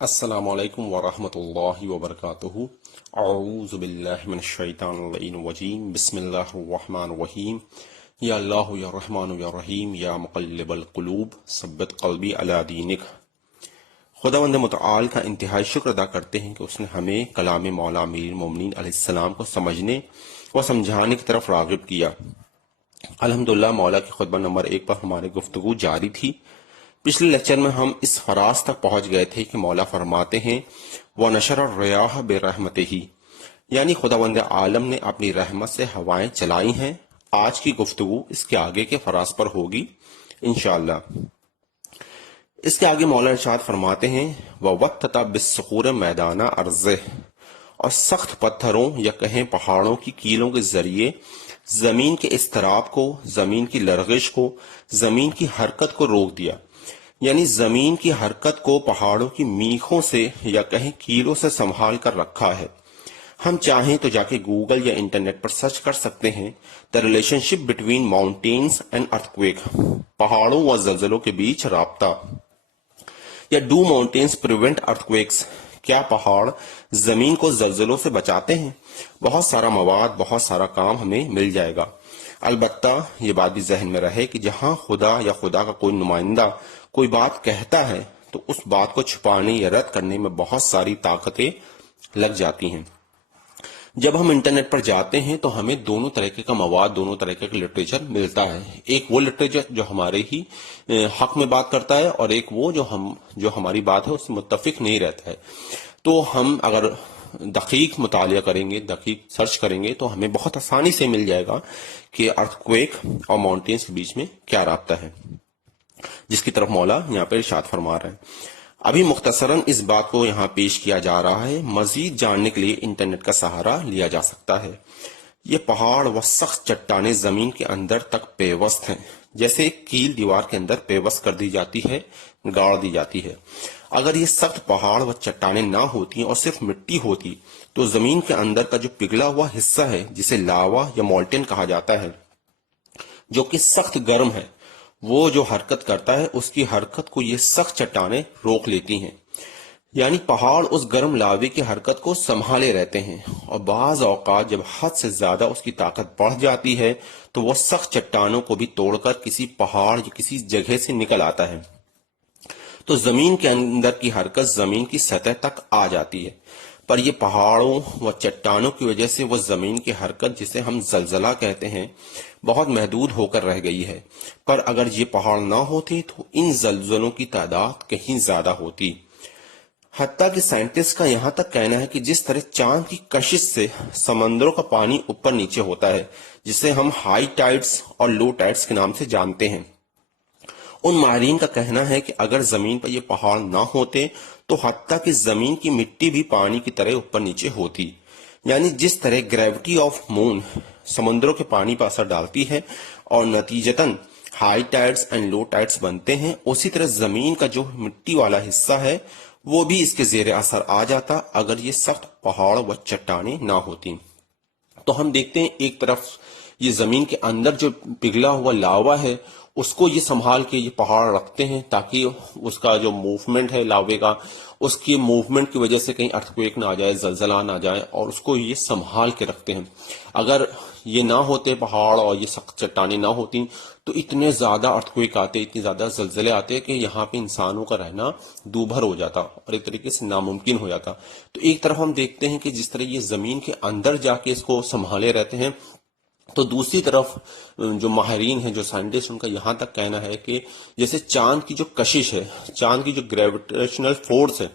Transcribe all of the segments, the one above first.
السلام علیکم ورحمۃ اللہ وبرکاتہ۔ اعوذ باللہ من الشیطان اللعین الرجیم، بسم اللہ الرحمن الرحیم۔ یا اللہ یا رحمان یا رحیم یا مقلب القلوب ثبت قلبی علی دینک۔ خداوند متعال کا انتہائی شکر ادا کرتے ہیں کہ اس نے ہمیں کلام مولا امیر المومنین علیہ السلام کو سمجھنے و سمجھانے کی طرف راغب کیا۔ الحمدللہ مولا کی خطبہ نمبر 1 پر ہماری گفتگو جاری تھی۔ پچھلے لیکچر میں ہم اس فراز تک پہنچ گئے تھے کہ مولا فرماتے ہیں وَنَشَرَ الرِّيَاحَ بِرَحْمَتِهِ، یعنی خداوند عالم نے اپنی رحمت سے ہوائیں چلائی ہیں۔ آج کی گفتگو اس کے آگے کے فراز پر ہوگی انشاءاللہ۔ اس کے آگے مولا ارشاد فرماتے ہیں وَوَتَّتَ بِالصُّخُورِ مَيْدَانَ أَرْضِهِ، اور سخت پتھروں یا کہیں پہاڑوں کی کیلوں کے ذریعے زمین کے اضطراب کو، زمین کی لرزش کو، زمین کی حرکت کو روک دیا۔ یعنی زمین کی حرکت کو پہاڑوں کی میخوں سے یا کہیں کیلوں سے سنبھال کر رکھا ہے۔ ہم چاہیں تو جا کے گوگل یا انٹرنیٹ پر سرچ کر سکتے ہیں the relation ship between mountains and earthquake, پہاڑوں و زلزلوں کے بیچ رابطہ، یا ڈو ماؤنٹینز پریونٹ ارتھکویکس، کیا پہاڑ زمین کو زلزلوں سے بچاتے ہیں؟ بہت سارا مواد، بہت سارا کام ہمیں مل جائے گا۔ البتہ یہ بات بھی ذہن میں رہے کہ جہاں خدا یا خدا کا کوئی نمائندہ کوئی بات کہتا ہے تو اس بات کو چھپانے یا رد کرنے میں بہت ساری طاقتیں لگ جاتی ہیں۔ جب ہم انٹرنیٹ پر جاتے ہیں تو ہمیں دونوں طریقے کا مواد، دونوں طریقے کا لٹریچر ملتا ہے۔ ایک وہ لٹریچر جو ہمارے ہی حق میں بات کرتا ہے، اور ایک وہ جو ہماری بات ہے اس سے متفق نہیں رہتا ہے۔ تو ہم اگر دقیق مطالعہ کریں گے، دقیق سرچ کریں گے تو ہمیں بہت آسانی سے مل جائے گا کہ ارتھ کویک اور ماؤنٹینز کے بیچ میں کیا رابطہ ہے، جس کی طرف مولا یہاں پہ ارشاد فرما رہے ہیں۔ ابھی مختصراً اس بات کو یہاں پیش کیا جا رہا ہے، مزید جاننے کے لیے انٹرنیٹ کا سہارا لیا جا سکتا ہے۔ یہ پہاڑ و سخت چٹانیں زمین کے اندر تک پیوست ہیں، جیسے ایک کیل دیوار کے اندر پیوست کر دی جاتی ہے، گاڑ دی جاتی ہے۔ اگر یہ سخت پہاڑ و چٹانیں نہ ہوتی اور صرف مٹی ہوتی تو زمین کے اندر کا جو پگھلا ہوا حصہ ہے، جسے لاوا یا مولٹن کہا جاتا ہے، جو کہ سخت گرم ہے، وہ جو حرکت کرتا ہے اس کی حرکت کو یہ سخت چٹانیں روک لیتی ہیں۔ یعنی پہاڑ اس گرم لاوے کی حرکت کو سنبھالے رہتے ہیں، اور بعض اوقات جب حد سے زیادہ اس کی طاقت بڑھ جاتی ہے تو وہ سخت چٹانوں کو بھی توڑ کر کسی پہاڑ یا کسی جگہ سے نکل آتا ہے، تو زمین کے اندر کی حرکت زمین کی سطح تک آ جاتی ہے۔ پر یہ پہاڑوں و چٹانوں کی وجہ سے وہ زمین کی حرکت، جسے ہم زلزلہ کہتے ہیں، بہت محدود ہو کر رہ گئی ہے۔ پر اگر یہ پہاڑ نہ ہوتے تو ان زلزلوں کی تعداد کہیں زیادہ ہوتی۔ حتیٰ کہ سائنٹسٹ کا یہاں تک کہنا ہے کہ جس طرح چاند کی کشش سے سمندروں کا پانی اوپر نیچے ہوتا ہے، جسے ہم ہائی ٹائڈز اور لو ٹائڈز کے نام سے جانتے ہیں، ان ماہرین کا کہنا ہے کہ اگر زمین پر یہ پہاڑ نہ ہوتے تو حتیٰ کہ زمین کی مٹی بھی پانی کی طرح اوپر نیچے ہوتی۔ یعنی جس طرح گریوٹی آف مون سمندروں کے پانی پر اثر ڈالتی ہے اور نتیجتاً high tides and low tides بنتے ہیں، اسی طرح زمین کا جو مٹی والا حصہ ہے وہ بھی اس کے زیر اثر آ جاتا اگر یہ سخت پہاڑ و چٹانیں نہ ہوتی۔ تو ہم دیکھتے ہیں ایک طرف یہ زمین کے اندر جو پگھلا ہوا لاوا ہے اس کو یہ سنبھال کے یہ پہاڑ رکھتے ہیں تاکہ اس کا جو موومنٹ ہے لاوے کا، اس کی موومنٹ کی وجہ سے کہیں ارتھکویک نہ آ جائے، زلزلہ نہ آ جائے، اور اس کو یہ سنبھال کے رکھتے ہیں۔ اگر یہ نہ ہوتے پہاڑ اور یہ سخت چٹانیں نہ ہوتی تو اتنے زیادہ ارتھکویک آتے، اتنے زیادہ زلزلے آتے کہ یہاں پہ انسانوں کا رہنا دوبھر ہو جاتا اور ایک طریقے سے ناممکن ہو جاتا۔ تو ایک طرف ہم دیکھتے ہیں کہ جس طرح یہ زمین کے اندر جا کے اس کو سنبھالے رہتے ہیں، تو دوسری طرف جو ماہرین ہیں، جو سائنٹسٹ، ان کا یہاں تک کہنا ہے کہ جیسے چاند کی جو کشش ہے، چاند کی جو گریویٹیشنل فورس ہے،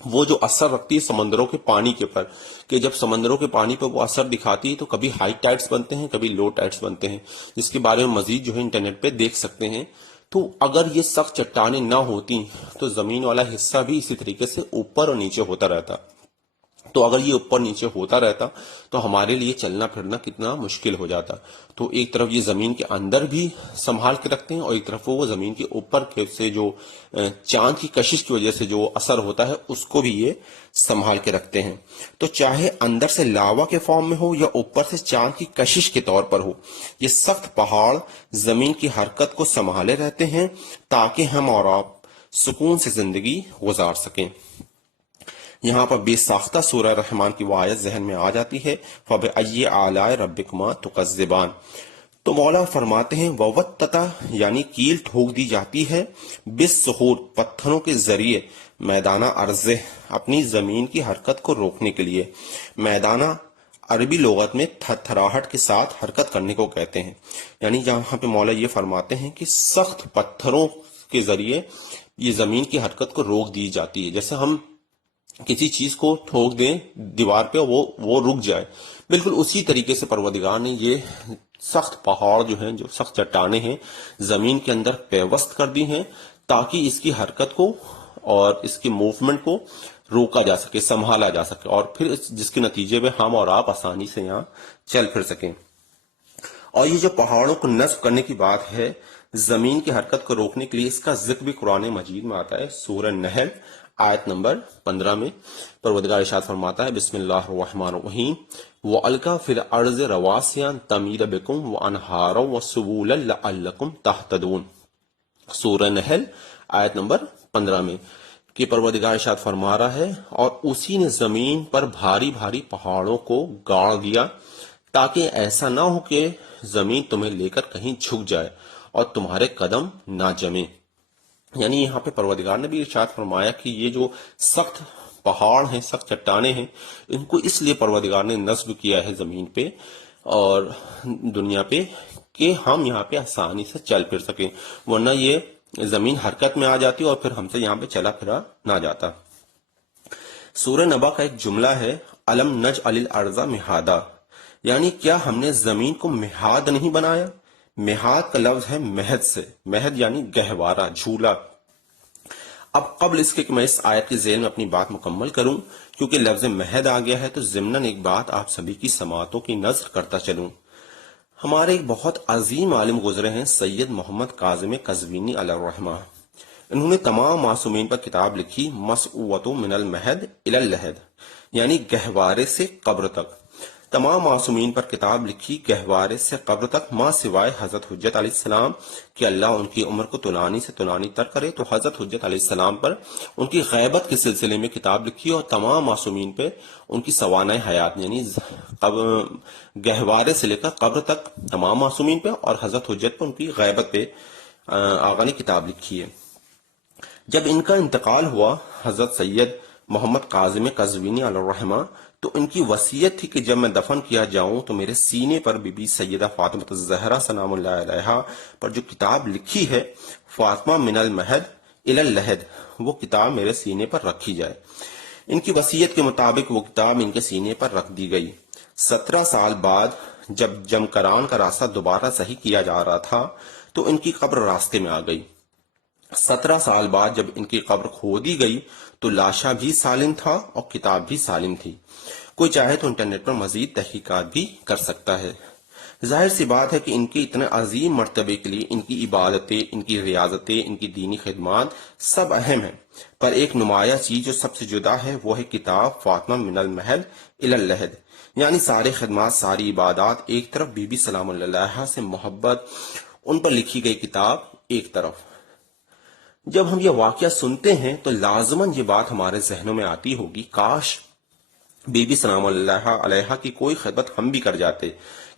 وہ جو اثر رکھتی ہے سمندروں کے پانی کے پر، کہ جب سمندروں کے پانی پر وہ اثر دکھاتی ہے تو کبھی ہائی ٹائڈز بنتے ہیں، کبھی لو ٹائڈز بنتے ہیں، جس کے بارے میں مزید جو ہے انٹرنیٹ پہ دیکھ سکتے ہیں۔ تو اگر یہ سخت چٹانیں نہ ہوتی تو زمین والا حصہ بھی اسی طریقے سے اوپر اور نیچے ہوتا رہتا۔ تو اگر یہ اوپر نیچے ہوتا رہتا تو ہمارے لیے چلنا پھرنا کتنا مشکل ہو جاتا۔ تو ایک طرف یہ زمین کے اندر بھی سنبھال کے رکھتے ہیں، اور ایک طرف وہ زمین کے اوپر سے جو چاند کی کشش کی وجہ سے جو اثر ہوتا ہے اس کو بھی یہ سنبھال کے رکھتے ہیں۔ تو چاہے اندر سے لاوا کے فارم میں ہو یا اوپر سے چاند کی کشش کے طور پر ہو، یہ سخت پہاڑ زمین کی حرکت کو سنبھالے رہتے ہیں تاکہ ہم اور آپ سکون سے زندگی گزار سکیں۔ یہاں پر بے ساختہ سورہ رحمان کی وہ آیت ذہن میں آ جاتی ہے، فَبِأَيِّ آلَاءِ رَبِّكُمَا تُكَذِّبَانِ۔ تو مولا فرماتے ہیں وَوَتَّتَ یعنی کیل ٹھوک دی جاتی ہے، بِالسُّحُورِ پتھروں کے ذریعے، میدانہ ارض اپنی زمین کی حرکت کو روکنے کے لیے۔ میدانہ عربی لغت میں تھرتھراہٹ کے ساتھ حرکت کرنے کو کہتے ہیں، یعنی جہاں پہ مولا یہ فرماتے ہیں کہ سخت پتھروں کے ذریعے یہ زمین کی حرکت کو روک دی جاتی ہے، جیسے ہم کسی چیز کو ٹھوک دیں دیوار پہ وہ رک جائے، بالکل اسی طریقے سے پروردگار نے یہ سخت پہاڑ جو ہیں، جو سخت چٹانیں ہیں، زمین کے اندر پیوست کر دی ہیں تاکہ اس کی حرکت کو اور اس کی موومنٹ کو روکا جا سکے، سنبھالا جا سکے، اور پھر جس کے نتیجے میں ہم اور آپ آسانی سے یہاں چل پھر سکیں۔ اور یہ جو پہاڑوں کو نصب کرنے کی بات ہے زمین کی حرکت کو روکنے کے لیے، اس کا ذکر بھی قرآن مجید میں آتا ہے۔ سورہ نحل آیت نمبر 15 میں پروردگار ارشاد فرماتا ہے، بسم اللہ الرحمن الرحیم، وَأَلْقَىٰ فِي الْأَرْضِ رَوَاسِيَ تَمِيدَ بِكُمْ وَأَنْهَارًا وَسُبُلًا لَعَلَّكُمْ تَهْتَدُونَ۔ سورہ نحل آیت نمبر 15 میں کہ پروردگار ارشاد فرما رہا ہے، اور اسی نے زمین پر بھاری بھاری پہاڑوں کو گاڑ دیا تاکہ ایسا نہ ہو کہ زمین تمہیں لے کر کہیں جھک جائے اور تمہارے قدم نہ جمے۔ یعنی یہاں پہ پروردگار نے بھی ارشاد فرمایا کہ یہ جو سخت پہاڑ ہیں، سخت چٹانیں ہیں، ان کو اس لیے پروردگار نے نصب کیا ہے زمین پہ اور دنیا پہ کہ ہم یہاں پہ آسانی سے چل پھر سکیں، ورنہ یہ زمین حرکت میں آ جاتی اور پھر ہم سے یہاں پہ چلا پھرا نہ جاتا۔ سورہ نبا کا ایک جملہ ہے، الم نجعل الارض مہادا، یعنی کیا ہم نے زمین کو مہاد نہیں بنایا؟ مہاد کا لفظ ہے مہد سے، مہد یعنی گہوارہ، جھولا۔ اب قبل اس کے کہ میں اس آیت کے ذیل میں اپنی بات مکمل کروں، کیونکہ لفظ مہد آ گیا ہے، تو ضمناً ایک بات آپ سبھی کی سماعتوں کی نذر کرتا چلوں۔ ہمارے ایک بہت عظیم عالم گزرے ہیں، سید محمد کاظم قزوینی علیہ الرحمہ۔ انہوں نے تمام معصومین پر کتاب لکھی، مسعوۃ من المہد الی اللحد، یعنی گہوارے سے قبر تک۔ تمام معصومین پر کتاب لکھی گہوارے سے قبر تک، ماں سوائے حضرت حجت علیہ السلام کہ اللہ ان کی عمر کو طولانی سے طولانی تر کرے، تو حضرت حجت علیہ السلام پر ان کی غیبت کے سلسلے میں کتاب لکھی، اور تمام معصومین پہ ان کی سوانح حیات یعنی گہوارے سے لے کر قبر تک تمام معصومین پہ اور حضرت حجت پہ ان کی غیبت پہ آقا نے کتاب لکھی ہے۔ جب ان کا انتقال ہوا حضرت سید محمد کاظم قزوینی علیہ الرحمہ، تو ان کی وصیت تھی کہ جب میں دفن کیا جاؤں تو میرے سینے پر بی بی سیدہ فاطمہ الزہرا سلام اللہ علیہا پر جو کتاب لکھی ہے، فاطمہ من المہد الی اللحد، وہ کتاب میرے سینے پر رکھی جائے۔ ان کی وصیت کے مطابق وہ کتاب ان کے سینے پر رکھ دی گئی۔ 17 سال بعد جب جمکران کا راستہ دوبارہ صحیح کیا جا رہا تھا تو ان کی قبر راستے میں آ گئی۔ 17 سال بعد جب ان کی قبر کھودی گئی تو لاشا بھی سالم تھا اور کتاب بھی سالم تھی۔ کوئی چاہے تو انٹرنیٹ پر مزید تحقیقات بھی کر سکتا ہے۔ ظاہر سی بات ہے کہ ان کے اتنے عظیم مرتبے کے لیے ان کی عبادتیں، ان کی ریاضتیں، ان کی دینی خدمات سب اہم ہیں، پر ایک نمایاں چیز جو سب سے جدا ہے وہ ہے کتاب فاطمہ من المہد الی اللحد، یعنی سارے خدمات، ساری عبادات ایک طرف، بی بی سلام اللہ علیہا سے محبت، ان پر لکھی گئی کتاب ایک طرف۔ جب ہم یہ واقعہ سنتے ہیں تو لازماً یہ بات ہمارے ذہنوں میں آتی ہوگی، کاش بی بی سلام اللہ علیہا کی کوئی خدمت ہم بھی کر جاتے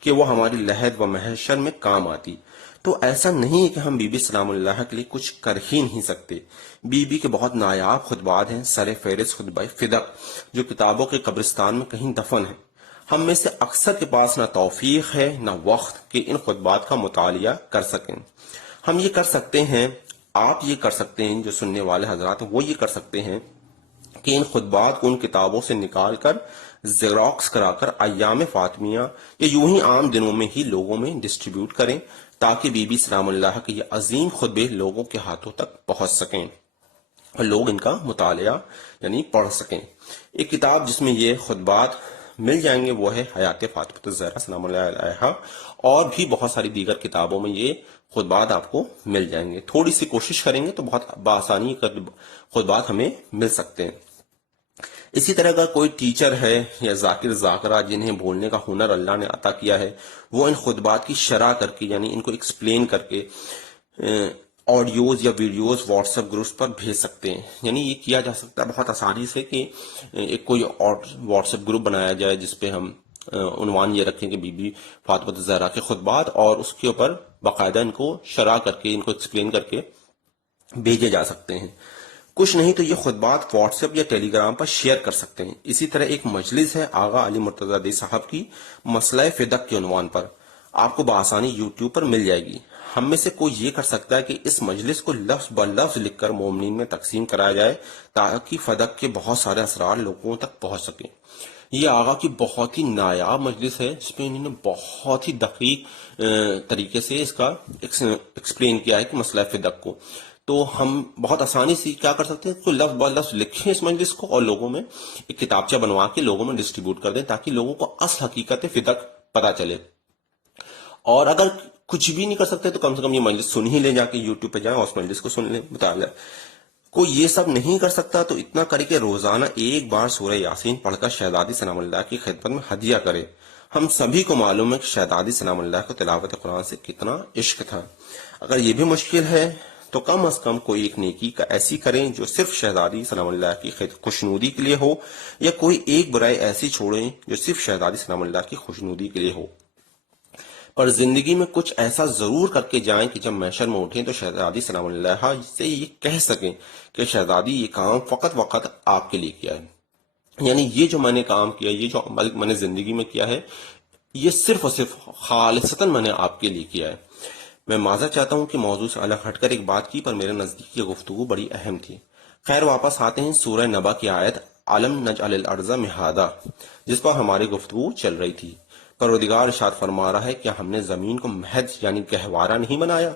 کہ وہ ہماری لحد و محشر میں کام آتی۔ تو ایسا نہیں ہے کہ ہم بی بی سلام اللہ کے لیے کچھ کر ہی نہیں سکتے۔ بی بی کے بہت نایاب خطبات ہیں، سر فہرست خطبہ فدق جو کتابوں کے قبرستان میں کہیں دفن ہیں۔ ہم میں سے اکثر کے پاس نہ توفیق ہے نہ وقت کہ ان خطبات کا مطالعہ کر سکیں۔ ہم یہ کر سکتے ہیں، آپ یہ کر سکتے ہیں، جو سننے والے حضرات ہیں وہ یہ کر سکتے ہیں کہ ان خطبات کو ان کتابوں سے نکال کر زیروکس کرا کر ایام فاطمیہ یا یوں ہی عام دنوں میں ہی لوگوں میں ڈسٹریبیوٹ کریں تاکہ بی بی سلام اللہ کے یہ عظیم خطبے لوگوں کے ہاتھوں تک پہنچ سکیں اور لوگ ان کا مطالعہ یعنی پڑھ سکیں۔ ایک کتاب جس میں یہ خطبات مل جائیں گے وہ ہے حیات فاطمہ الزہرا سلام اللہ علیہا، اور بھی بہت ساری دیگر کتابوں میں یہ خطبات آپ کو مل جائیں گے۔ تھوڑی سی کوشش کریں گے تو بہت بآسانی خطبات ہمیں مل سکتے ہیں۔ اسی طرح کا کوئی ٹیچر ہے یا ذاکر ذاکرہ جنہیں بولنے کا ہنر اللہ نے عطا کیا ہے، وہ ان خطبات کی شرح کر کے یعنی ان کو ایکسپلین کر کے آڈیوز یا ویڈیوز واٹس ایپ گروپس پر بھیج سکتے ہیں. یعنی یہ کیا جا سکتا ہے بہت آسانی سے کہ ایک کوئی واٹس ایپ گروپ بنایا جائے جس پہ ہم عنوان یہ رکھیں کہ بی بی فاطمہ الزہرا کے خطبات، اور اس کے اوپر باقاعدہ ان کو شرح کر کے، ان کو ایکسپلین کر کے بھیجے جا سکتے ہیں. کچھ نہیں تو یہ خطبات واٹس ایپ یا ٹیلی گرام پر شیئر کر سکتے ہیں. اسی طرح ایک مجلس ہے آغا علی مرتضی دے صاحب کی مسئلہ فدق کے عنوان پر، آپ کو بآسانی یوٹیوب پر مل جائے گی. ہم میں سے کوئی یہ کر سکتا ہے کہ اس مجلس کو لفظ بلفظ لکھ کر مومنین میں تقسیم کرایا جائے تاکہ فدق کے بہت سارے اسرار لوگوں تک پہنچ سکیں. یہ آغا کی بہت ہی نایاب مجلس ہے جس میں انہوں نے بہت ہی دقیق طریقے سے اس کا ایکسپلین کیا ہے کہ مسئلہ فدق کو. تو ہم بہت آسانی سے کیا کر سکتے ہیں، تو لفظ بہ لفظ لکھیں اس مجلس کو اور لوگوں میں ایک کتابچہ بنوا کے لوگوں میں ڈسٹریبیوٹ کر دیں تاکہ لوگوں کو اصل حقیقت فدق پتہ چلے. اور اگر کچھ بھی نہیں کر سکتے تو کم سے کم یہ مجلس سن ہی لیں، جا کے یوٹیوب پہ جائیں اور اس مجلس کو سن لیں مطالعہ. کوئی یہ سب نہیں کر سکتا تو اتنا کرے کہ روزانہ ایک بار سورہ یاسین پڑھ کر شہزادی سلام اللہ کی خدمت میں ہدیہ کرے. ہم سبھی کو معلوم ہے کہ شہزادی سلام اللہ کو تلاوت قرآن سے کتنا عشق تھا. اگر یہ بھی مشکل ہے تو کم از کم کوئی ایک نیکی کا ایسی کریں جو صرف شہزادی سلام اللہ کی خوشنودی کے لیے ہو، یا کوئی ایک برائی ایسی چھوڑیں جو صرف شہزادی سلام اللہ کی خوشنودی کے لیے ہو. پر زندگی میں کچھ ایسا ضرور کر کے جائیں کہ جب محشر میں اٹھیں تو شہزادی سلام اللہ سے یہ کہہ سکیں کہ شہزادی یہ کام فقط وقت آپ کے لیے کیا ہے. یعنی یہ جو میں نے کام کیا، یہ جو عمل میں نے زندگی میں کیا ہے، یہ صرف اور صرف خالصتاً میں نے آپ کے لیے کیا ہے. میں معذرت چاہتا ہوں کہ موضوع سے الگ ہٹ کر ایک بات کی، پر میرے نزدیک یہ گفتگو بڑی اہم تھی. خیر، واپس آتے ہیں سورہ نبا کی آیت علم نجعل الارض مہادا، جس پر ہماری گفتگو چل رہی تھی. پروردگار ارشاد فرما رہا ہے کہ ہم نے زمین کو مہد یعنی گہوارہ نہیں بنایا.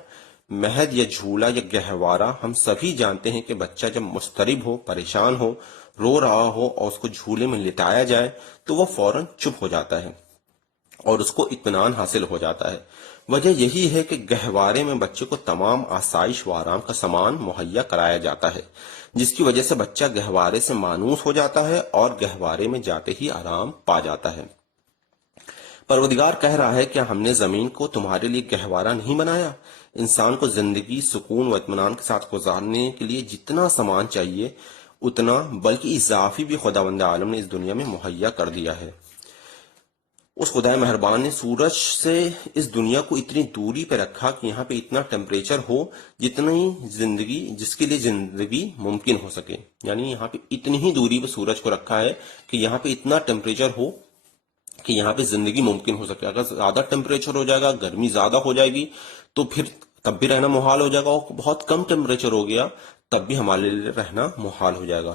مہد یا جھولا یا گہوارہ ہم سبھی جانتے ہیں کہ بچہ جب مضطرب ہو، پریشان ہو، رو رہا ہو اور اس کو جھولے میں لٹایا جائے تو وہ فوراً چپ ہو جاتا ہے اور اس کو اطمینان حاصل ہو جاتا ہے. وجہ یہی ہے کہ گہوارے میں بچے کو تمام آسائش و آرام کا سامان مہیا کرایا جاتا ہے، جس کی وجہ سے بچہ گہوارے سے مانوس ہو جاتا ہے اور گہوارے میں جاتے ہی آرام پا جاتا ہے. پروردگار کہہ رہا ہے کہ ہم نے زمین کو تمہارے لیے گہوارہ نہیں بنایا. انسان کو زندگی سکون و اطمینان کے ساتھ گزارنے کے لیے جتنا سامان چاہیے اتنا بلکہ اضافی بھی خداوند عالم نے اس دنیا میں مہیا کر دیا ہے. اس خدا مہربان نے سورج سے اس دنیا کو اتنی دوری پہ رکھا کہ یہاں پہ اتنا ٹیمپریچر ہو جتنی زندگی جس کے لیے زندگی ممکن ہو سکے. یعنی یہاں پہ اتنی ہی دوری پہ سورج کو رکھا ہے کہ یہاں پہ اتنا ٹیمپریچر ہو کہ یہاں پہ زندگی ممکن ہو سکے. اگر زیادہ ٹیمپریچر ہو جائے گا، گرمی زیادہ ہو جائے گی تو پھر تب بھی رہنا محال ہو جائے گا، اور بہت کم ٹیمپریچر ہو گیا تب بھی ہمارے لیے رہنا محال ہو جائے گا.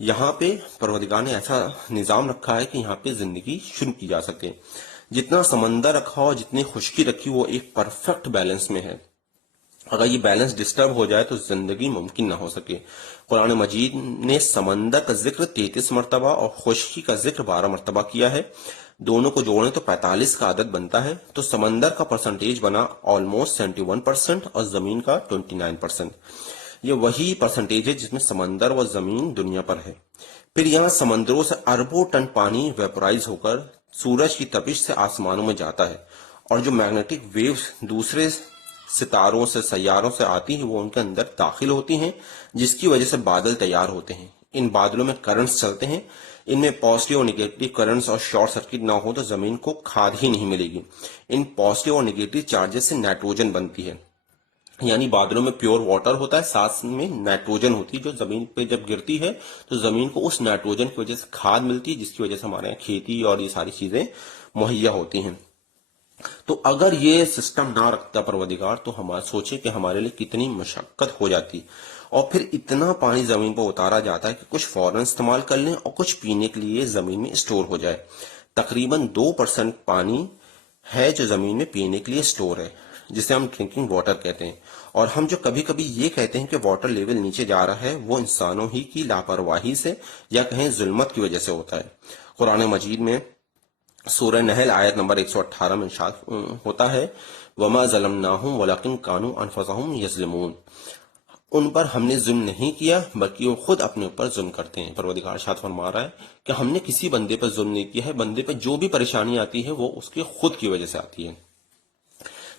یہاں پہ پروردگار نے ایسا نظام رکھا ہے کہ یہاں پہ زندگی شروع کی جا سکے. جتنا سمندر رکھا ہو، جتنی خشکی رکھی، وہ ایک پرفیکٹ بیلنس میں ہے. اگر یہ بیلنس ڈسٹرب ہو جائے تو زندگی ممکن نہ ہو سکے. قرآن مجید نے سمندر کا ذکر 33 مرتبہ اور خشکی کا ذکر 12 مرتبہ کیا ہے. دونوں کو جوڑیں تو 45 کا عدد بنتا ہے. تو سمندر کا پرسنٹیج بنا آلموسٹ 71% اور زمین کا 29%. یہ وہی پرسنٹیج ہے جس میں سمندر و زمین دنیا پر ہے. پھر یہاں سمندروں سے اربوں ٹن پانی ویپرائز ہو کر سورج کی تپش سے آسمانوں میں جاتا ہے، اور جو میگنیٹک ویوز دوسرے ستاروں سے، سیاروں سے آتی ہیں، وہ ان کے اندر داخل ہوتی ہیں، جس کی وجہ سے بادل تیار ہوتے ہیں. ان بادلوں میں کرنٹس چلتے ہیں. ان میں پازیٹیو اور نگیٹو کرنٹس اور شارٹ سرکٹ نہ ہو تو زمین کو کھاد ہی نہیں ملے گی. ان پازیٹیو اور نگیٹو چارجز سے نائٹروجن بنتی ہے. یعنی بادلوں میں پیور واٹر ہوتا ہے، ساتھ میں نائٹروجن ہوتی ہے جو زمین پہ جب گرتی ہے تو زمین کو اس نائٹروجن کی وجہ سے کھاد ملتی ہے، جس کی وجہ سے ہمارے یہاں کھیتی اور یہ ساری چیزیں مہیا ہوتی ہیں. تو اگر یہ سسٹم نہ رکھتا پروردگار تو ہم سوچیں کہ ہمارے لیے کتنی مشقت ہو جاتی. اور پھر اتنا پانی زمین پر اتارا جاتا ہے کہ کچھ فوراً استعمال کر لیں اور کچھ پینے کے لیے زمین میں اسٹور ہو جائے. تقریباً 2% پانی ہے جو زمین میں پینے کے لیے اسٹور ہے، جسے ہم ڈرنکنگ واٹر کہتے ہیں. اور ہم جو کبھی کبھی یہ کہتے ہیں کہ واٹر لیول نیچے جا رہا ہے، وہ انسانوں ہی کی لاپرواہی سے یا کہیں ظلمت کی وجہ سے ہوتا ہے. قرآن مجید میں سورہ نحل آیت نمبر 118 میں ارشاد ہوتا ہے وَمَا ظَلَمْنَاهُمْ وَلَكِنْ كَانُوا أَنفُسَهُمْ يَظْلِمُونَ. ان پر ہم نے ظلم نہیں کیا بلکہ وہ خود اپنے اوپر ظلم کرتے ہیں. پروردگار ارشاد فرما رہا ہے کہ ہم نے کسی بندے پر ظلم نہیں کیا ہے. بندے پر جو بھی پریشانی آتی ہے وہ اس کے خود کی وجہ سے آتی ہے.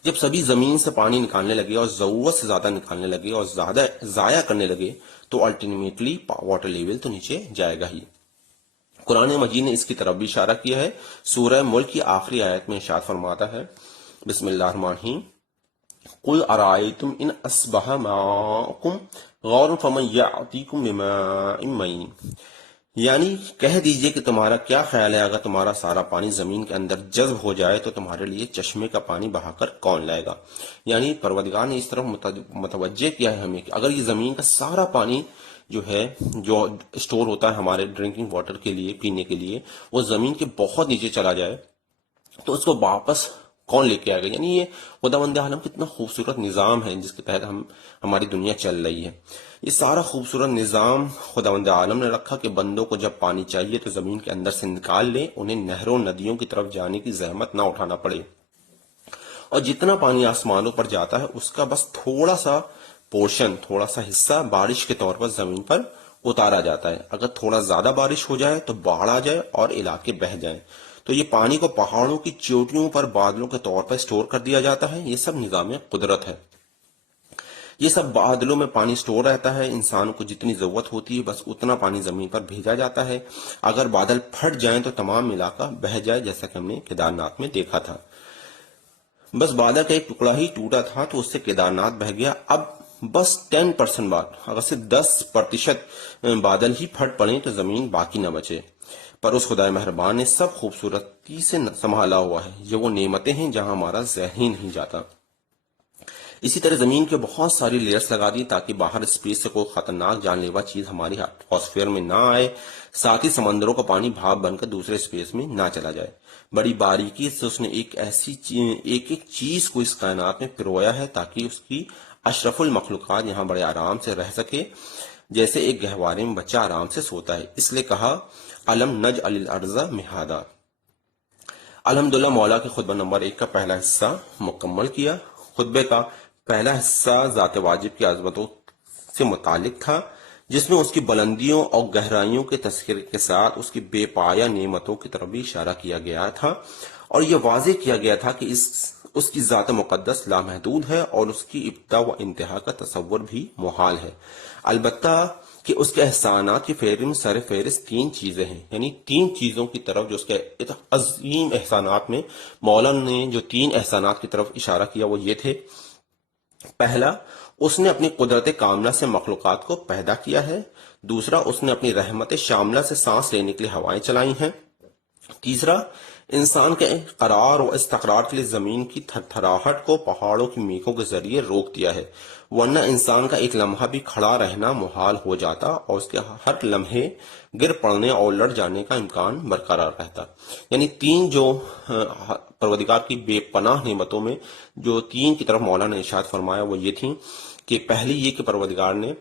جب سبھی زمین سے پانی نکالنے لگے اور ضرورت سے زیادہ نکالنے لگے اور زیادہ ضائع کرنے لگے تو الٹیمیٹلی واٹر لیول تو نیچے جائے گا ہی۔ قرآن مجید نے اس کی طرف بھی اشارہ کیا ہے۔ سورہ ملک کی آخری آیت میں ارشاد فرماتا ہے، بسم اللہ الرحمن الرحیم، قل ارائیتم ان اصبح ماؤکم غورا فمن یاتیکم بماء معین، یعنی کہہ دیجئے کہ تمہارا کیا خیال ہے اگر تمہارا سارا پانی زمین کے اندر جذب ہو جائے تو تمہارے لیے چشمے کا پانی بہا کر کون لائے گا؟ یعنی پروردگار نے اس طرف متوجہ کیا ہے ہمیں کہ اگر یہ زمین کا سارا پانی جو ہے، جو اسٹور ہوتا ہے ہمارے ڈرنکنگ واٹر کے لیے، پینے کے لیے، وہ زمین کے بہت نیچے چلا جائے تو اس کو واپس کون لے کے آئے گا؟ یعنی یہ خداوند عالم کتنا خوبصورت نظام ہے جس کے تحت ہماری دنیا چل رہی ہے۔ یہ سارا خوبصورت نظام خداوند عالم نے رکھا کہ بندوں کو جب پانی چاہیے تو زمین کے اندر سے نکال لے، انہیں نہروں ندیوں کی طرف جانے کی زحمت نہ اٹھانا پڑے، اور جتنا پانی آسمانوں پر جاتا ہے اس کا بس تھوڑا سا پورشن، تھوڑا سا حصہ بارش کے طور پر زمین پر اتارا جاتا ہے۔ اگر تھوڑا زیادہ بارش ہو جائے تو باڑھ آ جائے اور علاقے بہہ جائیں تو یہ پانی کو پہاڑوں کی چوٹیوں پر بادلوں کے طور پر اسٹور کر دیا جاتا ہے۔ یہ سب نظام قدرت ہے۔ یہ سب بادلوں میں پانی اسٹور رہتا ہے، انسانوں کو جتنی ضرورت ہوتی ہے بس اتنا پانی زمین پر بھیجا جاتا ہے۔ اگر بادل پھٹ جائیں تو تمام علاقہ بہہ جائے، جیسا کہ ہم نے کیدارناتھ میں دیکھا تھا۔ بس بادل کا ایک ٹکڑا ہی ٹوٹا تھا تو اس سے کیدارناتھ بہہ گیا۔ اب بس 10% بات، اگر صرف 10% بادل ہی پھٹ پڑیں تو زمین باقی نہ بچے، پر اس خدائے مہربان نے سب خوبصورتی سے سنبھالا ہوا ہے۔ یہ وہ نعمتیں ہیں جہاں ہمارا ذہن ہی نہیں جاتا۔ اسی طرح زمین کے بہت ساری لیئرز لگا دی تاکہ باہر اسپیس سے کوئی خطرناک جان لیوا چیز ہماری ایٹماسفیئر میں نہ آئے، ساتھ ہی سمندروں کا پانی بھاپ بن کر دوسرے اسپیس میں نہ چلا جائے۔ بڑی باریکی سے اس نے ایک ایک چیز کو اس کائنات میں پرویا ہے تاکہ اس کی اشرف المخلوقات یہاں بڑے آرام سے رہ سکے، جیسے ایک گہوارے میں بچہ آرام سے سوتا ہے۔ اس لیے کہا الم نجعل الارض مہادا۔ الحمدللہ مولا کے خطبہ نمبر 1 کا پہلا حصہ مکمل کیا۔ خطبے کا پہلا حصہ ذات واجب کی عظمتوں سے متعلق تھا، جس میں اس کی بلندیوں اور گہرائیوں کے تذکرے کے ساتھ اس کی بے پایہ نعمتوں کی طرف بھی اشارہ کیا گیا تھا، اور یہ واضح کیا گیا تھا کہ اس کی ذات مقدس لامحدود ہے اور اس کی ابتدا و انتہا کا تصور بھی محال ہے۔ البتہ کہ اس کے احسانات کی فہرست میں سر فہرست 3 چیزیں ہیں، یعنی 3 چیزوں کی طرف جو اس کے عظیم احسانات میں مولانا نے جو 3 احسانات کی طرف اشارہ کیا وہ یہ تھے۔ پہلا، اس نے اپنی قدرت کاملہ سے مخلوقات کو پیدا کیا ہے۔ دوسرا، اس نے اپنی رحمت شاملہ سے سانس لینے کے لیے ہوائیں چلائی ہیں۔ تیسرا، انسان کے قرار و استقرار کے لیے زمین کی تھرتھراہٹ کو پہاڑوں کی میخوں کے ذریعے روک دیا ہے، ورنہ انسان کا ایک لمحہ بھی کھڑا رہنا محال ہو جاتا اور اس کے ہر لمحے گر پڑنے اور لٹ جانے کا امکان برقرار رہتا۔ یعنی 3 جو پروردگار کی بے پناہ نعمتوں میں جو 3 کی طرف مولا نے ارشاد فرمایا وہ یہ تھیں کہ پہلی یہ کہ پروردگار نے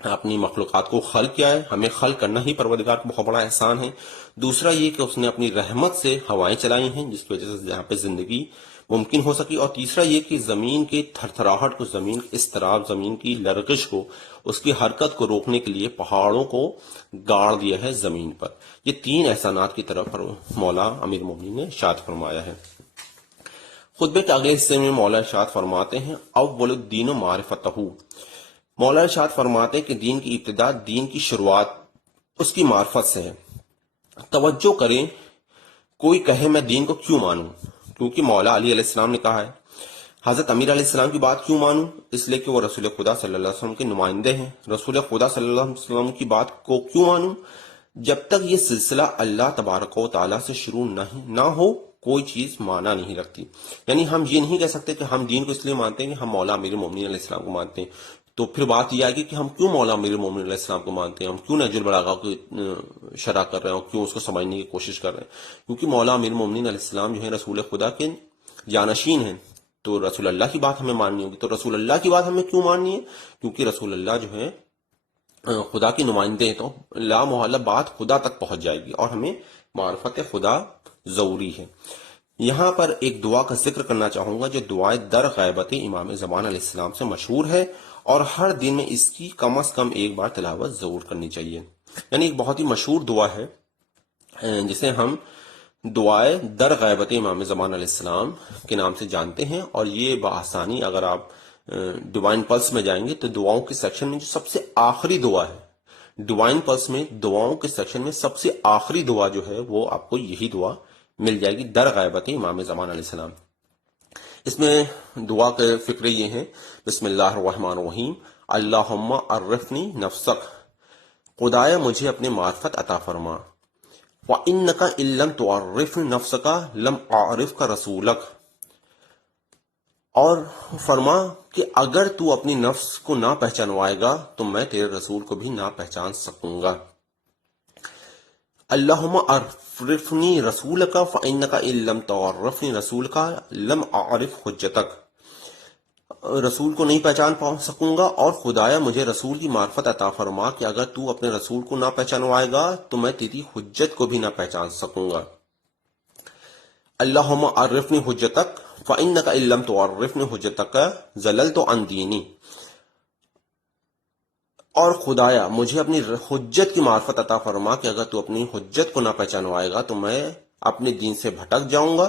اپنی مخلوقات کو خلق کیا ہے، ہمیں خلق کرنا ہی پروردگار کا بہت بڑا احسان ہے۔ دوسرا یہ کہ اس نے اپنی رحمت سے ہوائیں چلائی ہیں جس کی وجہ سے یہاں پہ زندگی ممکن ہو سکی، اور تیسرا یہ کہ زمین کی تھرتھراہٹ کو، زمین کی اضطراب، زمین کی لرزش کو، اس کی حرکت کو روکنے کے لیے پہاڑوں کو گاڑ دیا ہے زمین پر۔ یہ 3 احسانات کی طرف مولا امیر المومنین نے ارشاد فرمایا ہے۔ خطبے کے اگلے حصے میں مولا ارشاد فرماتے ہیں اول الدین معرفتہ، مولا ارشاد فرماتے ہیں کہ دین کی ابتدا، دین کی شروعات اس کی معرفت سے ہے۔ توجہ کریں، کوئی کہے میں دین کو کیوں مانوں، کیونکہ مولا علی علیہ السلام نے کہا ہے۔ حضرت امیر علیہ السلام کی بات کیوں مانوں، اس لیے کہ وہ رسول خدا صلی اللہ علیہ وسلم کے نمائندے ہیں۔ رسول خدا صلی اللہ علیہ وسلم کی بات کو کیوں مانوں، جب تک یہ سلسلہ اللہ تبارک و تعالیٰ سے شروع نہ ہو کوئی چیز معنی نہیں رکھتی۔ یعنی ہم یہ نہیں کہہ سکتے کہ ہم دین کو اس لیے مانتے ہیں کہ ہم مولا امیر المومنین علیہ السلام کو مانتے ہیں، تو پھر بات یہ آئے گی کہ ہم کیوں مولا امیر المومنین علیہ السلام کو مانتے ہیں، ہم کیوں نہج البلاغہ کو شرح کر رہے ہیں اور کیوں اس کو سمجھنے کی کوشش کر رہے ہیں، کیونکہ مولا امیر المومنین علیہ السلام جو ہے رسول خدا کے جانشین ہیں، تو رسول اللہ کی بات ہمیں ماننی ہوگی۔ تو رسول اللہ کی بات ہمیں کیوں ماننی ہے، کیونکہ رسول اللہ جو ہے خدا کے نمائندے ہیں، تو لا محالہ بات خدا تک پہنچ جائے گی اور ہمیں معرفت خدا ضروری ہے۔ یہاں پر ایک دعا کا ذکر کرنا چاہوں گا جو دعائے در غیبت امام زمان علیہ السلام سے مشہور ہے، اور ہر دن میں اس کی کم از کم ایک بار تلاوت ضرور کرنی چاہیے۔ یعنی ایک بہت ہی مشہور دعا ہے جسے ہم دعائے در غیبت امام زمان علیہ السلام کے نام سے جانتے ہیں، اور یہ بآسانی اگر آپ ڈیوائن پلس میں جائیں گے تو دعاؤں کے سیکشن میں جو سب سے آخری دعا ہے، ڈیوائن پلس میں دعاؤں کے سیکشن میں سب سے آخری دعا جو ہے وہ آپ کو یہی دعا مل جائے گی، در غیبت امام زمان علیہ السلام۔ اس میں دعا کے فکرے یہ ہیں: بسم اللہ الرحمن الرحیم، اللہم عرفنی نفسک، خدایا مجھے اپنے معرفت عطا فرما، وَإِنَّكَ إِن لَّمْ تُعَرِّفْ نَفْسَكَ لَمْ أَعْرِفْكَ رَسُولَكَ، اور فرما کہ اگر تو اپنی نفس کو نہ پہچانوائے گا تو میں تیرے رسول کو بھی نہ پہچان سکوں گا۔ اللہم عرفنی رسولک فإنک ان لم تعرفنی رسولک لم اعرف حجتک، رسول کو نہیں پہچان سکوں گا، اور خدایا مجھے رسول کی معرفت عطا فرما کہ اگر تو اپنے رسول کو نہ پہچانوائے گا تو میں تیری حجت کو بھی نہ پہچان سکوں گا۔ اللہم عرفنی حجتک فإنک ان لم تعرفنی حجتک ضللت عن دینی، اور خدایا مجھے اپنی حجت کی معرفت عطا فرما کہ اگر تو اپنی حجت کو نہ پہچانوائے گا تو میں اپنے دین سے بھٹک جاؤں گا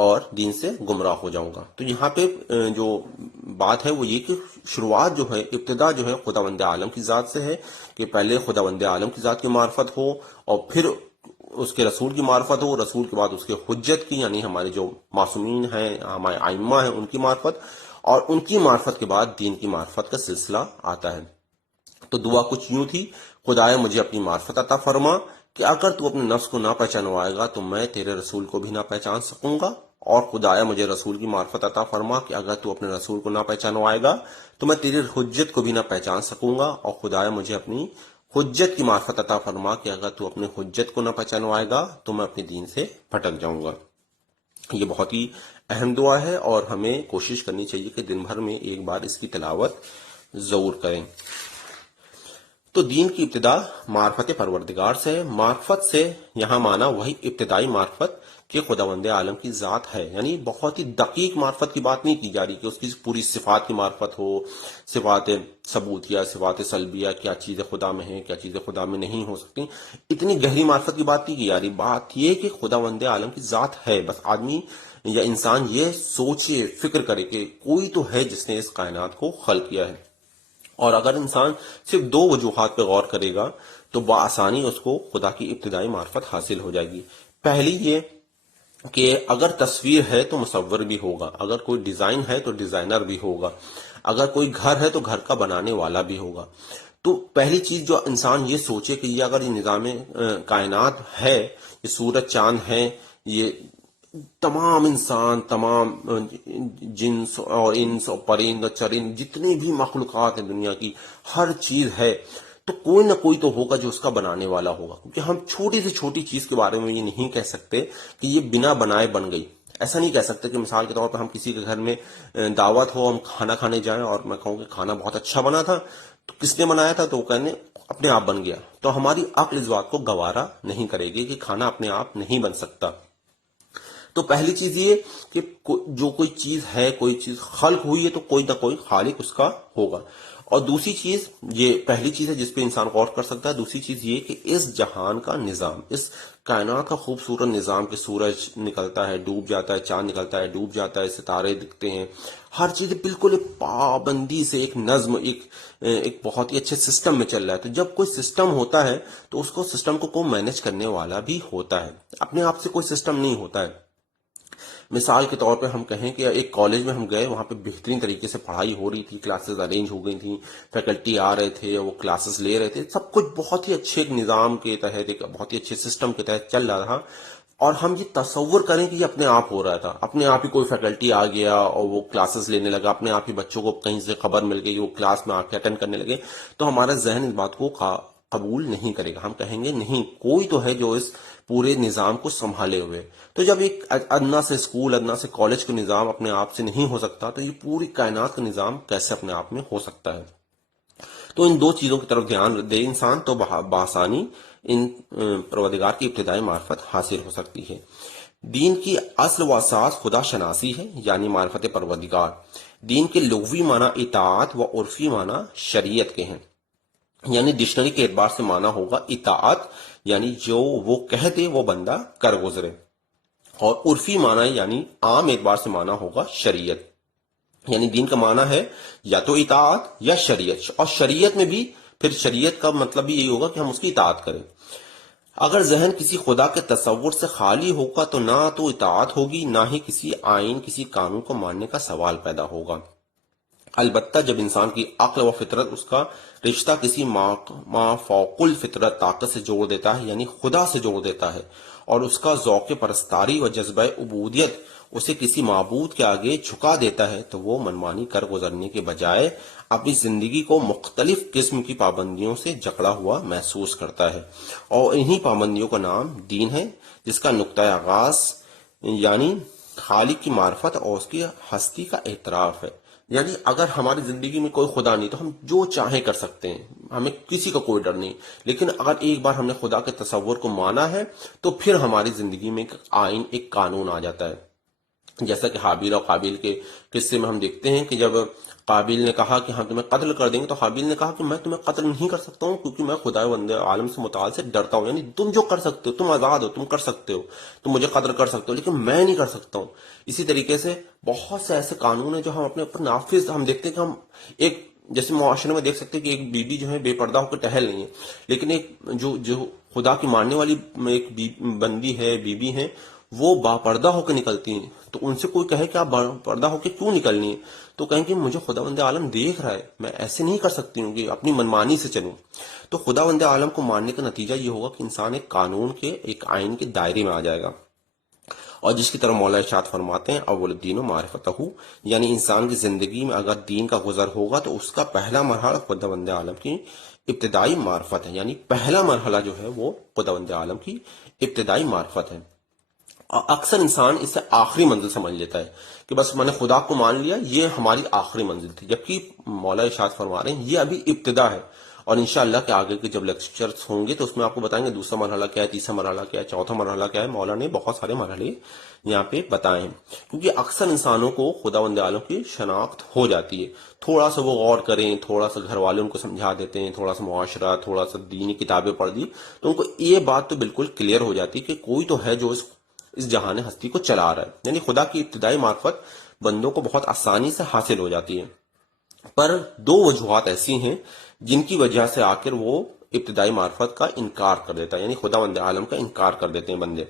اور دین سے گمراہ ہو جاؤں گا۔ تو یہاں پہ جو بات ہے وہ یہ کہ شروعات جو ہے، ابتدا جو ہے خداوند عالم کی ذات سے ہے، کہ پہلے خداوند عالم کی ذات کی معرفت ہو، اور پھر اس کے رسول کی معرفت ہو، رسول کے بعد اس کے حجت کی، یعنی ہمارے جو معصومین ہیں، ہمارے ائمہ ہیں، ان کی معرفت، اور ان کی معرفت کے بعد دین کی معرفت کا سلسلہ آتا ہے۔ تو دعا کچھ یوں تھی: خدایا مجھے اپنی معرفت عطا فرما کہ اگر تو اپنے نفس کو نہ پہچانوائے گا تو میں تیرے رسول کو بھی نہ پہچان سکوں گا، اور خدایا مجھے رسول کی معرفت عطا فرما کہ اگر تو اپنے رسول کو نہ پہچانوائے گا تو میں تیری حجت کو بھی نہ پہچان سکوں گا، اور خدایا مجھے اپنی حجت کی معرفت عطا فرما کہ اگر تو اپنے حجت کو نہ پہچانوائے گا تو میں اپنے دین سے بھٹک جاؤں گا۔ یہ بہت ہی اہم دعا ہے، اور ہمیں کوشش کرنی چاہیے کہ دن بھر میں ایک بار اس کی تلاوت ضرور کریں۔ تو دین کی ابتدا معرفت پروردگار سے ہے۔ معرفت سے یہاں مانا وہی ابتدائی معرفت کہ خداوند عالم کی ذات ہے، یعنی بہت ہی دقیق معرفت کی بات نہیں کی جا رہی کہ اس کی پوری صفات کی معرفت ہو، صفات ثبوتیہ، صفات سلبیہ، کیا چیزیں خدا میں ہیں، کیا چیزیں خدا میں نہیں ہو سکتی، اتنی گہری معرفت کی بات نہیں کی جا رہی۔ بات یہ کہ خداوند عالم کی ذات ہے، بس آدمی یا انسان یہ سوچے، فکر کرے کہ کوئی تو ہے جس نے اس کائنات کو خلق کیا ہے، اور اگر انسان صرف دو وجوہات پہ غور کرے گا تو بآسانی اس کو خدا کی ابتدائی معرفت حاصل ہو جائے گی۔ پہلی یہ کہ اگر تصویر ہے تو مصور بھی ہوگا، اگر کوئی ڈیزائن ہے تو ڈیزائنر بھی ہوگا، اگر کوئی گھر ہے تو گھر کا بنانے والا بھی ہوگا۔ تو پہلی چیز جو انسان یہ سوچے کہ یہ اگر یہ نظام کائنات ہے، یہ سورج چاند ہے، یہ تمام انسان، تمام جنس اور انس اور پرند اور چرند، جتنی بھی مخلوقات ہیں دنیا کی، ہر چیز ہے، تو کوئی نہ کوئی تو ہوگا جو اس کا بنانے والا ہوگا، کیونکہ ہم چھوٹی سے چھوٹی چیز کے بارے میں یہ نہیں کہہ سکتے کہ یہ بنا بنائے بن گئی۔ ایسا نہیں کہہ سکتے کہ مثال کے طور پر ہم کسی کے گھر میں دعوت ہو، ہم کھانا کھانے جائیں اور میں کہوں کہ کھانا بہت اچھا بنا تھا، تو کس نے بنایا تھا؟ تو وہ کہنے اپنے آپ بن گیا۔ تو ہماری عقل اس بات کو گوارا نہیں کرے گی کہ کھانا اپنے آپ نہیں بن سکتا۔ تو پہلی چیز یہ کہ جو کوئی چیز ہے، کوئی چیز خلق ہوئی ہے تو کوئی نہ کوئی خالق اس کا ہوگا۔ اور دوسری چیز، یہ پہلی چیز ہے جس پہ انسان غور کر سکتا ہے، دوسری چیز یہ کہ اس جہان کا نظام، اس کائنات کا خوبصورت نظام، کہ سورج نکلتا ہے ڈوب جاتا ہے، چاند نکلتا ہے ڈوب جاتا ہے، ستارے دکھتے ہیں، ہر چیز بالکل ایک پابندی سے، ایک نظم، ایک بہت ہی اچھے سسٹم میں چل رہا ہے۔ تو جب کوئی سسٹم ہوتا ہے تو اس کو سسٹم کو مینج کرنے والا بھی ہوتا ہے، اپنے آپ سے کوئی سسٹم نہیں ہوتا ہے۔ مثال کے طور پہ ہم کہیں کہ ایک کالج میں ہم گئے، وہاں پہ بہترین طریقے سے پڑھائی ہو رہی تھی، کلاسز ارینج ہو گئی تھیں، فیکلٹی آ رہے تھے، وہ کلاسز لے رہے تھے، سب کچھ بہت ہی اچھے ایک نظام کے تحت، ایک بہت ہی اچھے سسٹم کے تحت چل رہا تھا، اور ہم یہ تصور کریں کہ یہ اپنے آپ ہو رہا تھا، اپنے آپ ہی کوئی فیکلٹی آ گیا اور وہ کلاسز لینے لگا، اپنے آپ ہی بچوں کو کہیں سے خبر مل گئی، وہ کلاس میں آ کے اٹینڈ کرنے لگے، تو ہمارا ذہن اس بات کو قبول نہیں کرے گا۔ ہم کہیں گے نہیں، کوئی تو ہے جو اس پورے نظام کو سنبھالے ہوئے۔ تو جب ایک ادنا سے اسکول، ادنا سے کالج کا نظام اپنے آپ سے نہیں ہو سکتا تو یہ پوری کائنات کا نظام کیسے اپنے آپ میں ہو سکتا ہے؟ تو ان دو چیزوں کی طرف دھیان دے انسان تو بآسانی ان پروردگار کی ابتدائی معرفت حاصل ہو سکتی ہے۔ دین کی اصل و اساس خدا شناسی ہے، یعنی معرفت پروردگار۔ دین کے لغوی معنی اطاعت و عرفی معنی شریعت کے ہیں۔ یعنی ڈکشنری کے اعتبار سے معنی ہوگا اطاعت، یعنی جو وہ کہہ دے وہ بندہ کر گزرے، اور عرفی معنی یعنی عام اعتبار سے معنی ہوگا شریعت، یعنی دین کا معنی ہے یا تو اطاعت یا شریعت، اور شریعت میں بھی پھر شریعت کا مطلب بھی یہی ہوگا کہ ہم اس کی اطاعت کریں۔ اگر ذہن کسی خدا کے تصور سے خالی ہوگا تو نہ تو اطاعت ہوگی، نہ ہی کسی آئین کسی قانون کو ماننے کا سوال پیدا ہوگا۔ البتہ جب انسان کی عقل و فطرت اس کا رشتہ کسی ما فوق الفطرت طاقت سے جوڑ دیتا ہے، یعنی خدا سے جوڑ دیتا ہے، اور اس کا ذوق پرستاری و جذبہ عبودیت اسے کسی معبود کے آگے جھکا دیتا ہے، تو وہ منمانی کر گزرنے کے بجائے اپنی زندگی کو مختلف قسم کی پابندیوں سے جکڑا ہوا محسوس کرتا ہے، اور انہی پابندیوں کا نام دین ہے، جس کا نقطۂ آغاز یعنی خالق کی معرفت اور اس کی ہستی کا اعتراف ہے۔ یعنی اگر ہماری زندگی میں کوئی خدا نہیں تو ہم جو چاہیں کر سکتے ہیں، ہمیں کسی کا کوئی ڈر نہیں، لیکن اگر ایک بار ہم نے خدا کے تصور کو مانا ہے تو پھر ہماری زندگی میں ایک آئین، ایک قانون آ جاتا ہے۔ جیسا کہ حابیل اور قابیل کے قصے میں ہم دیکھتے ہیں کہ جب قابیل نے کہا کہ ہم تمہیں قتل کر دیں گے، تو حابیل نے کہا کہ میں تمہیں قتل نہیں کر سکتا ہوں، کیونکہ میں خدا بندے عالم سے متعال سے ڈرتا ہوں، یعنی تم جو کر سکتے ہو، تم آزاد ہو، تم کر سکتے ہو، تم مجھے قتل کر سکتے ہو، لیکن میں نہیں کر سکتا ہوں۔ اسی طریقے سے بہت سے ایسے قانون ہیں جو ہم اپنے اوپر نافذ، ہم دیکھتے ہیں کہ ہم ایک جیسے معاشرے میں دیکھ سکتے ہیں کہ ایک بیوی جو ہے بے پردہ ہو کے ٹہل نہیں ہے، لیکن ایک جو خدا کی ماننے والی ایک بندی ہے، بیوی ہے، وہ با پردہ ہو کے نکلتی ہیں، تو ان سے کوئی کہے کہ آپ با پردہ ہو کے کیوں نکلنی ہے، تو کہیں کہ مجھے خداوند عالم دیکھ رہا ہے، میں ایسے نہیں کر سکتی ہوں کہ اپنی منمانی سے چلوں۔ تو خداوند عالم کو ماننے کا نتیجہ یہ ہوگا کہ انسان ایک قانون کے، ایک آئین کے دائرے میں آ جائے گا، اور جس کی طرح مولا ارشاد فرماتے ہیں اول الدین و معرفتہ، یعنی انسان کی زندگی میں اگر دین کا گزر ہوگا تو اس کا پہلا مرحلہ خداوند عالم کی ابتدائی معرفت ہے، یعنی پہلا مرحلہ جو ہے وہ خداوند عالم کی ابتدائی معرفت ہے۔ اور اکثر انسان اسے آخری منزل سمجھ لیتا ہے کہ بس میں نے خدا کو مان لیا، یہ ہماری آخری منزل تھی، جبکہ مولا ارشاد فرما رہے ہیں یہ ابھی ابتدا ہے، اور انشاءاللہ کہ آگے کے جب لیکچرز ہوں گے تو اس میں آپ کو بتائیں گے دوسرا مرحلہ کیا ہے، تیسرا مرحلہ کیا ہے، چوتھا مرحلہ کیا ہے۔ مولا نے بہت سارے مرحلے یہاں پہ بتائے ہیں، کیونکہ اکثر انسانوں کو خداوند عالم کی شناخت ہو جاتی ہے، تھوڑا سا وہ غور کریں، تھوڑا سا گھر والے ان کو سمجھا دیتے ہیں، تھوڑا سا معاشرہ، تھوڑا سا دینی کتابیں پڑھ دی، تو ان کو یہ بات تو بالکل کلیئر ہو جاتی ہے کہ کوئی تو ہے جو اس جہان ہستی کو چلا رہا ہے، یعنی خدا کی ابتدائی معرفت بندوں کو بہت آسانی سے حاصل ہو جاتی ہے۔ پر دو وجوہات ایسی ہیں جن کی وجہ سے آخر وہ ابتدائی معرفت کا انکار کر دیتا ہے، یعنی خداوند عالم کا انکار کر دیتے ہیں بندے۔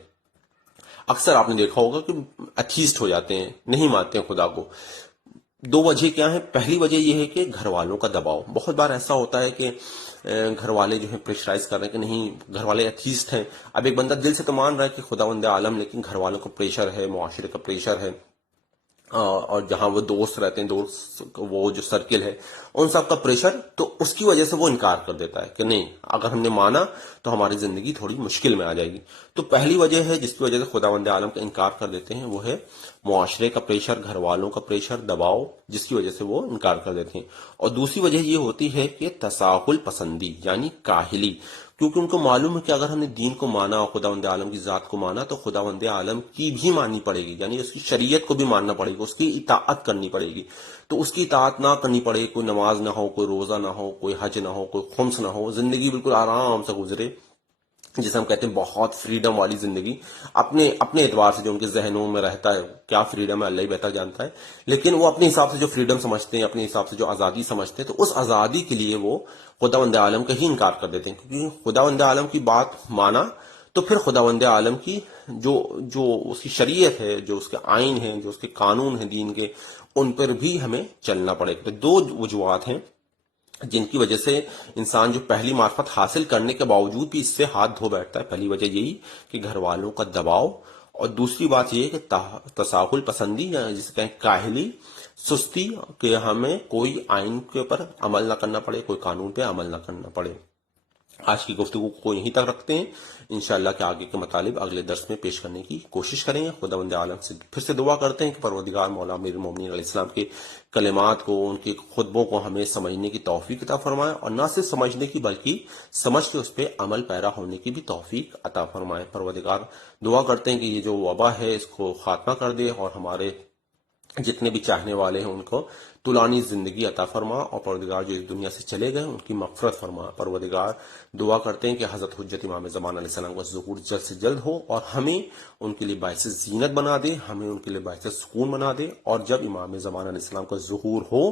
اکثر آپ نے دیکھا ہوگا کہ ایتھیسٹ ہو جاتے ہیں، نہیں مانتے ہیں خدا کو۔ دو وجہ کیا ہیں؟ پہلی وجہ یہ ہے کہ گھر والوں کا دباؤ۔ بہت بار ایسا ہوتا ہے کہ گھر والے جو ہے پریشرائز کر رہے ہیں کہ نہیں، گھر والے ایتھیسٹ ہیں، اب ایک بندہ دل سے تو مان رہا ہے کہ خداوند عالم، لیکن گھر والوں کا پریشر ہے، معاشرے کا پریشر ہے، اور جہاں وہ دوست رہتے ہیں، دوست وہ جو سرکل ہے ان سب کا پریشر، تو اس کی وجہ سے وہ انکار کر دیتا ہے کہ نہیں، اگر ہم نے مانا تو ہماری زندگی تھوڑی مشکل میں آ جائے گی۔ تو پہلی وجہ ہے جس کی وجہ سے خداوند عالم کا انکار کر دیتے ہیں، وہ ہے معاشرے کا پریشر، گھر والوں کا پریشر، دباؤ، جس کی وجہ سے وہ انکار کر دیتے ہیں۔ اور دوسری وجہ یہ ہوتی ہے کہ تساہل پسندی، یعنی کاہلی، کیونکہ ان کو معلوم ہے کہ اگر ہم نے دین کو مانا اور خداوند عالم کی ذات کو مانا تو خداوند عالم کی بھی ماننی پڑے گی، یعنی اس کی شریعت کو بھی ماننا پڑے گی، اس کی اطاعت کرنی پڑے گی۔ تو اس کی اطاعت نہ کرنی پڑے، کوئی نماز نہ ہو، کوئی روزہ نہ ہو، کوئی حج نہ ہو، کوئی خمس نہ ہو، زندگی بالکل آرام سے گزرے، جسے ہم کہتے ہیں بہت فریڈم والی زندگی، اپنے اعتبار سے جو ان کے ذہنوں میں رہتا ہے، کیا فریڈم ہے اللہ ہی بہتر جانتا ہے، لیکن وہ اپنے حساب سے جو فریڈم سمجھتے ہیں، اپنے حساب سے جو آزادی سمجھتے ہیں، تو اس آزادی کے لیے وہ خداوند عالم کا ہی انکار کر دیتے ہیں، کیونکہ خداوند عالم کی بات مانا تو پھر خداوند عالم کی جو اس کی شریعت ہے، جو اس کے آئین ہیں، جو اس کے قانون ہیں دین کے، ان پر بھی ہمیں چلنا پڑے گا۔ تو دو وجوہات ہیں جن کی وجہ سے انسان جو پہلی معرفت حاصل کرنے کے باوجود بھی اس سے ہاتھ دھو بیٹھتا ہے۔ پہلی وجہ یہی کہ گھر والوں کا دباؤ، اور دوسری بات یہ کہ تساہل پسندی، یا جسے کہیں کاہلی، سستی، کہ ہمیں کوئی آئین کے اوپر عمل نہ کرنا پڑے، کوئی قانون پہ عمل نہ کرنا پڑے۔ آج کی گفتگو کو یہیں تک رکھتے ہیں، انشاءاللہ کہ آگے کے مطالب اگلے درس میں پیش کرنے کی کوشش کریں گے۔ خداوند عالم سے پھر سے دعا کرتے ہیں کہ پروردگار مولا امیر المومنین علیہ السلام کے کلمات کو، ان کے خطبوں کو ہمیں سمجھنے کی توفیق عطا فرمائے، اور نہ صرف سمجھنے کی بلکہ سمجھ کے اس پہ عمل پیرا ہونے کی بھی توفیق عطا فرمائے۔ پروردگار دعا کرتے ہیں کہ یہ جو وبا ہے اس کو خاتمہ کر دے، اور ہمارے جتنے بھی چاہنے والے ہیں ان کو طولانی زندگی عطا فرما، اور پروردگار جو اس دنیا سے چلے گئے ان کی مغفرت فرما۔ پروردگار دعا کرتے ہیں کہ حضرت حجت امام زمان علیہ السلام کا ظہور جلد سے جلد ہو، اور ہمیں ان کے لیے باعث زینت بنا دے، ہمیں ان کے لیے باعث سکون بنا دے، اور جب امام زمان علیہ السلام کا ظہور ہو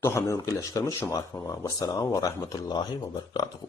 تو ہمیں ان کے لشکر میں شمار فرما۔ والسلام ورحمۃ اللہ وبرکاتہ۔